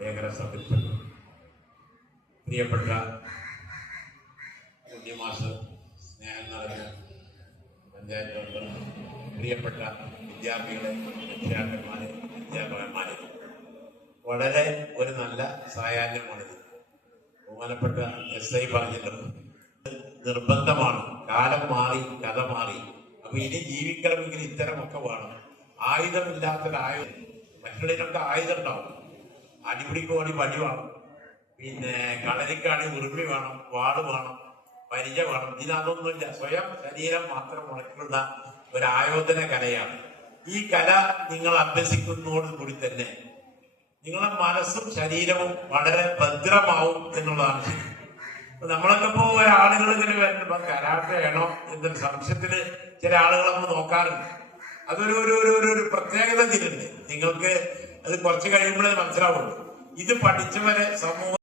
ലേഖന സഭയിൽപ്പെട്ടു. പ്രിയപ്പെട്ട ഉണ്ണിമാഷ്, സ്നേഹം നിറഞ്ഞ പഞ്ചായത്ത് മെമ്പർ, പ്രിയപ്പെട്ട വിദ്യാർത്ഥികളെ, രക്ഷാകന്മാരെ, അധ്യാപകന്മാരെ, വളരെ ഒരു നല്ല സായാഹ്നമാണിത്. ബഹുമാനപ്പെട്ട SI പറഞ്ഞല്ലോ, നിർബന്ധമാണ്. കാലം മാറി, കഥ മാറി. അപ്പൊ ഇനി ജീവിക്കണമെങ്കിൽ ഇത്തരമൊക്കെ വേണം. ആയുധമില്ലാത്തൊരായുധം, മറ്റുള്ളതിനൊക്കെ ആയുധം ഉണ്ടാവും. അടിപിടിക്ക് വേണ്ടി വടി വേണം, പിന്നെ കളരിക്കാണി ഉറുമി വേണം, വാട് വേണം, പരിച വേണം. ഇതിനതൊന്നുമില്ല. സ്വയം ശരീരം മാത്രം മുളയ്ക്കുന്ന ഒരു ആയോധന കലയാണ്. ഈ കല നിങ്ങൾ അഭ്യസിക്കുന്നതോട് കൂടി തന്നെ നിങ്ങളുടെ മനസ്സും ശരീരവും വളരെ ഭദ്രമാവും എന്നുള്ളതാണ് ശരി. നമ്മളൊക്കെ ഇപ്പോ ഒരാളുകൾ ഇങ്ങനെ വരുമ്പോ കരാട്ടയാണോ എന്നൊരു സംശയത്തില് ചില ആളുകളൊക്കെ നോക്കാറുണ്ട്. അതൊരു ഒരു പ്രത്യേകത ഇതിലുണ്ട്. നിങ്ങൾക്ക് അത് കുറച്ച് കഴിയുമ്പോഴേ മനസ്സിലാവുള്ളൂ. ഇത് പഠിച്ചവരെ സമൂഹം